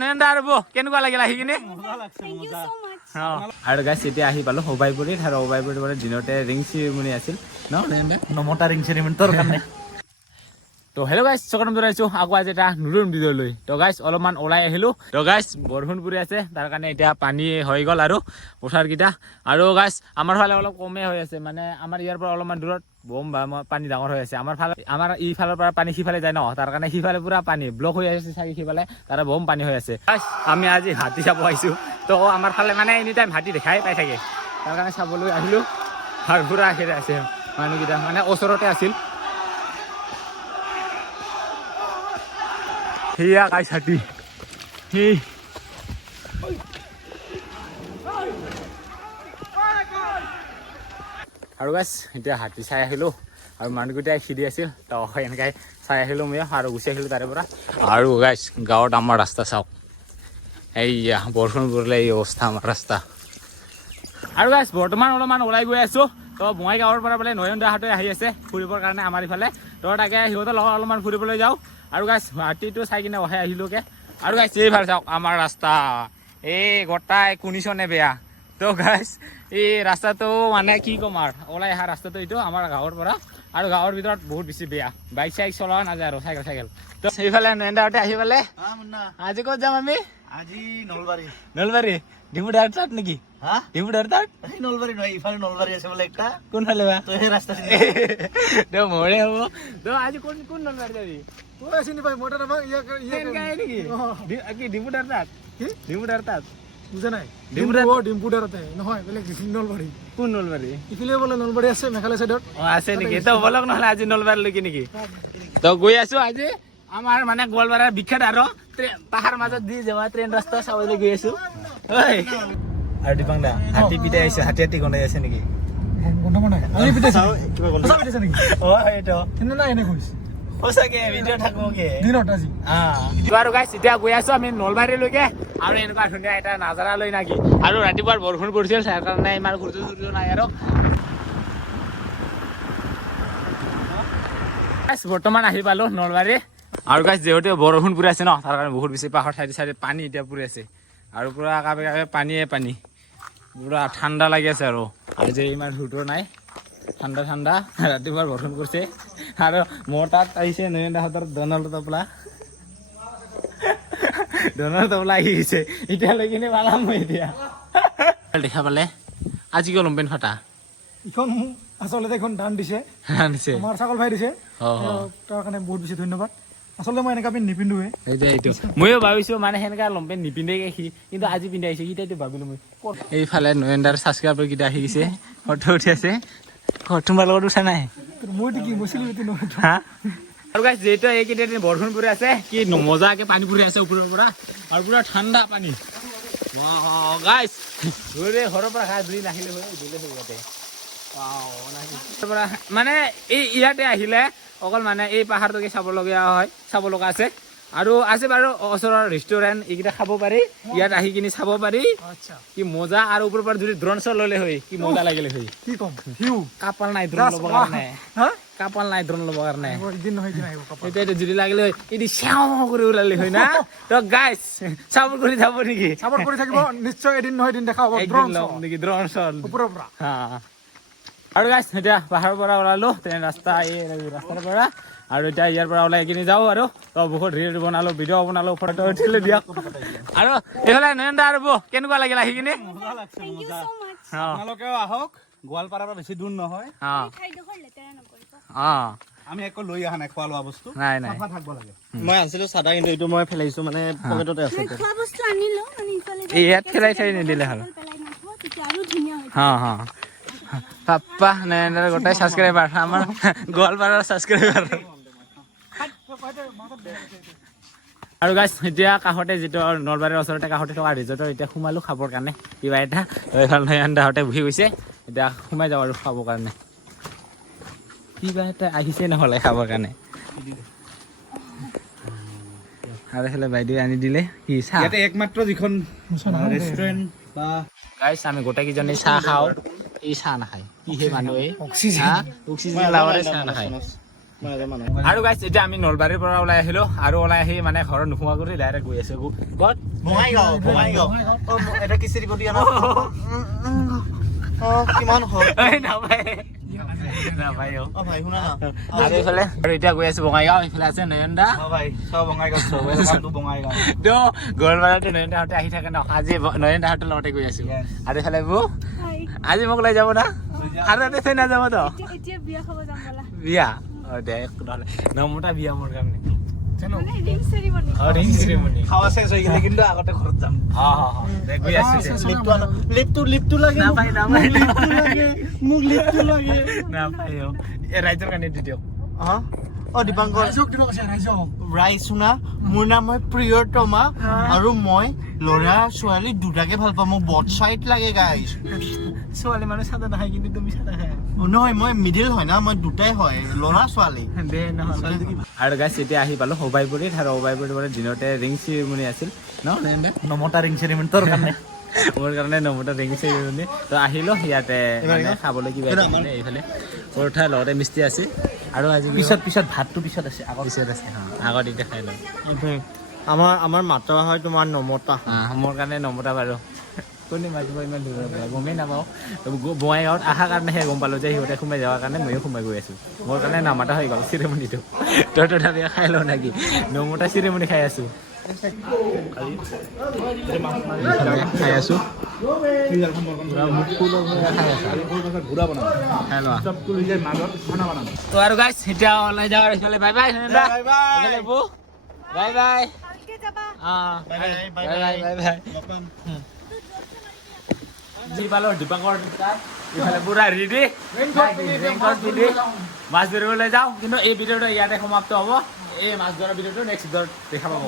নয়ন দা আৰু বৌ কেনেকুৱা লাগিল আহি কিনে আৰু গাইছ এতিয়া আহি পালো অবাইপুৰীত আৰু অবাইপুৰীত মানে দিনতে ৰিং চেৰিমনি আছিল ন নয়ন দা নমতা ৰিং চেৰিমনি তোৰ কাৰণে তো হেল্ল' গাইছ স্বাগতম জনাইছো আকৌ আজি এটা নতুন ভিডিঅ' লৈ তো গাইছ অলপমান ওলাই আহিলো তো গাইছ বৰষুণ পৰি আছে তাৰ কাৰণে এতিয়া পানী হৈ গ'ল আৰু পথাৰকেইটা আৰু গাইছ আমাৰ ফালে অলপ কমে হৈ আছে মানে আমাৰ ইয়াৰ পৰা অলপমান দূৰত বম বা পানী ডাঙৰ হৈ আছে আমাৰ ইফালৰ পৰা পানী সিফালে যায় ন তাৰ কাৰণে সিফালে পুৰা পানী ব্লক হৈ আছে চাগে সিফালে তাৰ বম পানী হৈ আছে গাইছ আমি আজি হাতী চাব আহিছো তো আমাৰ ফালে মানে এনি টাইম হাতী দেখাই পাই থাকে তাৰ কাৰণে চাবলৈ আহিলো আৰু পুৰা আহি আছে মানুহকেইটা মানে ওচৰতে আছিল সেয়া গাইছ হাতী সেই আৰু গাইছ এতিয়া হাতী চাই আহিলোঁ আৰু মানুহকেইটাই খেদি আছিল তো এনেকৈ চাই আহিলোঁ মই আৰু গুচি আহিলোঁ তাৰে পৰা আৰু গাইছ গাঁৱত আমাৰ ৰাস্তা চাওক এইয়া বৰষুণ পৰিলে এই অৱস্থা আমাৰ ৰাস্তা আৰু গাইছ বৰ্তমান অলপমান ওলাই গৈ আছোঁ তো বঙাইগাঁৱৰ পৰা বোলে নয়ন দাহঁতে আহি আছে ফুৰিবৰ কাৰণে আমাৰ ইফালে তো তাকে সিহঁতৰ লগত অলপমান ফুৰিবলৈ যাওঁ আৰু গাইছ হাতীটো চাই কিনে ওলাই আহিলোঁগৈ আৰু গাইছ এইফালে চাওক আমাৰ ৰাস্তা এই গোটাই কণ্ডিশ্যনে বেয়া তো গাইছ এই ৰাস্তাটো মানে কি ক'ম আৰু ওলাই অহা ৰাস্তাটো এইটো আমাৰ গাঁৱৰ পৰা আৰু গাঁৱৰ ভিতৰত বহুত বেছি বেয়া বাইক চাইক চলোৱা নাযায় আৰু চাইকেল তো সেইফালে নয়ন দাহঁতে আহি পালে আজি ক'ত যাম আমি আজি নলবাৰী ডিমু দাৰ তাত নেকি ডিমু দাৰ তাত নলবাৰী নহয় ইফালে নলবাৰী আছে বোলে একটা কোনফালে বা তো সেই ৰাস্তা তো মোৰে হ'ব তো আজি কোন নলবাৰী যাবি চিনি পাই মই কি ডিমু দাৰ তাত ডিমু দাৰ তাত বুজা নাই ডিম্পুদাৰতে নহয় বেলেগ নলবাৰী কোন নলবাৰী ইফালে বোলে নলবাৰী আছে মেঘালয় চাইডত আছে নেকি তো বলক নহ'লে আজি নলবাৰীলৈকে নেকি তো গৈ আছো আজি আমাৰ মানে গোৱালপাৰাৰ বিখ্যাত আৰু পাহাৰ মাজত দি যোৱা ট্ৰেইন ৰাস্তা চাবলৈ গৈ আছো আৰু দীপাং দা হাতী পিটাই আহিছে হাতী গন্ধাই আছে নেকি সঁচাকে ভিডিঅ' থাকোগে দিনত আজি আৰু গাইছ এতিয়া গৈ আছো আমি নলবাৰীলৈকে আৰু এনেকুৱা ধুনীয়া এটা নাজাৰা লৈ নাকি আৰু ৰাতিপুৱাৰ বৰষুণ পৰিছিল তাৰ কাৰণে ইমান সূৰ্য নাই আৰু বৰ্তমান আহি পালো নলবাৰী আৰু গাইছ যিহেতু বৰষুণ পৰি আছে ন তাৰ কাৰণে বহুত বেছি পাহাৰৰ চাইডে পানী এতিয়া পৰি আছে আৰু পুৰা কাষে কাষে পানীয়ে পানী পুৰা ঠাণ্ডা লাগি আছে আৰু যে ইমান সূৰ্য নাই ঠাণ্ডা ৰাতিপুৱাৰ বৰষুণ পৰিছে আৰু মোৰ তাত আহিছে নয়ন দাহঁতৰ ডনাল্ড তবলা আহি গৈছে এতিয়ালৈ কিনে পালাম মই এতিয়া দেখা পালে আজি কিয় লম্পেন ফটা ইখন আচলতে এখন ধান দিছে আমাৰ ছাগল ভাই দিছে তাৰ কাৰণে বহুত বেছি ধন্যবাদ আচলতে মই এনেকা পিন্ধি নিপিন্ধোৱে এইটো ময়ো ভাবিছো মানে সেনেকা লম্পেন নিপিন্ধে সি কিন্তু আজি পিন্ধি আহিছে সিটাইতো ভাবিলো মই এইফালে নয়ন দাৰ ছাবস্ক্ৰাইবাৰ কেইটা আহি গৈছে ফটো উঠি আছে তোমাৰ লগত উঠা নাই আৰু গাইছ যিহেতু এইকেইটা দিন বৰষুণ পৰি আছে কি মজাকে পানী পৰি আছে ওপৰৰ পৰা আৰু পুৰা ঠাণ্ডা পানী গাইছ ঘৰৰ পৰা খাই ধুই নাহিলে হয় দিলে হৈ ইয়াতে মানে এই ইয়াতে আহিলে অকল মানে এই পাহাৰটোকে চাব লগা আছে আৰু আছে বাৰু ওচৰৰ ৰেষ্টুৰেণ্ট এইকেইটা খাব পাৰি ইয়াত আহি কিনি চাব পাৰি কি মজা আৰু ওপৰৰ পৰা যদি ড্ৰোন শ্বট ল'লে হয় কি মজা লাগিলে হয় কি কম কাপাল নাই ড্ৰোন ল'ব কাৰণে এতিয়া যদি লাগিলে হয় এটি শ্যাও কৰি ওলালে হয় না তো গাইছ চাপৰ্ট কৰি যাব নেকি চাপৰ্ট কৰি থাকিব নিশ্চয় এদিন নহয় এদিন দেখা হ'ব ড্ৰোন শ্বট ওপৰৰ পৰা আৰু গাইছ এতিয়া পাহাৰৰ পৰা ওলালো ট্ৰেইন ৰাস্তা এই ৰাস্তাৰ পৰা আৰু এতিয়া ইয়াৰ পৰা ওলাই কিনি যাওঁ আৰু তো বহুত ৰিল বনালো ভিডিঅ' বনালো ফটো উঠিলো দিয়ক আৰু এইফালে নয়ন দা আৰু বৌ কেনেকুৱা লাগিল আহি কিনে আপোনালোকেও আহক গোৱালপাৰাৰ পৰা বেছি দূৰ নহয় আমি একো লৈ অহা নাই খোৱা লোৱা বস্তু নাই থাকিব লাগে মই আনিছিলো চাদা কিন্তু এইটো মই পেলাইছো মানে পকেটতে আছে ইয়াত পেলাই চাই নিদিলে হ'ল পাপ্পা নয়ন গোটাই ছাবস্ক্ৰাইবাৰ আমাৰ গোৱালপাৰাৰ ছাবস্ক্ৰাইবাৰ আৰু গাইছ এতিয়া কাষতে যিটো নলবাৰীৰ ওচৰতে কাষতে থকা ৰিজৰ্টৰ এতিয়া সোমালো খাবৰ কাৰণে কিবা এটা এইফালে নয়ন দাহঁতে বহি গৈছে এতিয়া সোমাই যাওঁ আৰু খাবৰ কাৰণে কিবা এটা আহিছে নহ'লে খাবৰ কাৰণে আৰু এইফালে বাইদেউ আনি দিলে কি চাহ ইয়াতে একমাত্ৰ যিখন ৰেষ্টুৰেণ্ট বা গাইছ আমি গোটেইকেইজনে চাহ খাওঁ এই চাহ নাখায় কিহে মানুহে অক্সিজেন লাভাৰে চাহ নাখায় আৰু গাইছ এতিয়া আমি নলবাৰীৰ পৰা ওলাই আহিলো আৰু ওলাই আহি মানে ঘৰত নোসোমোৱা কৰি ডাইৰেক্ট গৈ আছো ক'ত বঙাইগাঁও এটা কিচিৰি কৰি দিয়া কিমান নাপায় ভাই শুনা না আৰু এইফালে আৰু এতিয়া গৈ আছো বঙাইগাঁও এইফালে আছে নয়ন দা ভাই চব বঙাইগাঁও চব ওয়েলকাম টু বঙাইগাঁও তো গড়বাৰতে নয়ন দাহঁতে আহি থাকে ন আজি নয়ন দাহঁতৰ লগতে গৈ আছো আৰু এইফালে বৌ আজি মোক লৈ যাব না আৰু তাতে থৈ নাযাব তো এতিয়া বিয়া খাব যাম বলা বিয়া দে নহ'লে নমতা বিয়া মোৰ কাৰণে মানে ৰিং সেৰিমনি ৰিং চেৰিমনি খাওয়া শেষ হৈ গ'লে কিন্তু আগতে ঘৰত যাম গৈ আছো লিপটো লাগে নাপায় মোক লিপটো লাগে নাপায় এই ৰাইজৰ কাৰণে দি দিয়ক দীপাংকৰ ৰাইজক দিব কৈছে ৰাইজক ৰাইজ শুনা মোৰ নাম হয় প্ৰিয়তমা আৰু মই ল'ৰা ছোৱালী দুটাকে ভাল পাওঁ মোক বট চাইড লাগে গাইজ ছোৱালী মানুহ চাদা নাখায় কিন্তু তুমি চাদা খায় নহয় মই মিডিল হয় না মই দুটাই হয় ল'ৰা ছোৱালী দে নহ'লে আৰু গাইছ এতিয়া আহি পালোঁ সবাইপুৰীত আৰু সবাইপুৰীত মানে দিনতে ৰিং চেৰিমনি আছিল ন নমতা ৰিং চেৰিমনি তোৰ কাৰণে মোৰ কাৰণে নমতা ৰিং চেৰিমনি তো আহিলোঁ ইয়াতে মানে খাবলৈ কিবা আছিলে এইফালে পৰঠা লগতে মিষ্টি আছে আৰু আজি পিছত ভাতটো পিছত আছে পিছত আছে আগত এতিয়া খাই লওঁ আমাৰ মাত্ৰ হয় তোমাৰ নমতা মোৰ কাৰণে নমতা বাৰু কোনে মাতিব ইমান দূৰৰ পৰা গমেই নাপাওঁ বঙাইগাঁৱত অহাৰ কাৰণেহে গম পালোঁ যে সিহঁতে সোমাই যাৱাৰ কাৰণে ময়ো সোমাই গৈ আছোঁ মোৰ কাৰণে নামাতা হৈ গ'ল চিৰিমনিটো তই তথাপি খাই লওঁ নেকি নমতা চিৰিমনি খাই আছোঁ খাই আছোঁ তো আৰু গাইছ এতিয়া ওলাই যাওঁ আৰু এইফালে বাই বাই বাই বাই ভালকে যাবা যি পালোঁ দীপাংকৰ ইফালে পুৰা ৰেডি ৰেইনকোট পিন্ধি মাছ ধৰিবলৈ যাওঁ কিন্তু এই ভিডিঅ'টো ইয়াতে সমাপ্ত হ'ব এই মাছ ধৰা ভিডিঅ'টো নেক্সট ভিডিঅ'ত দেখা পাব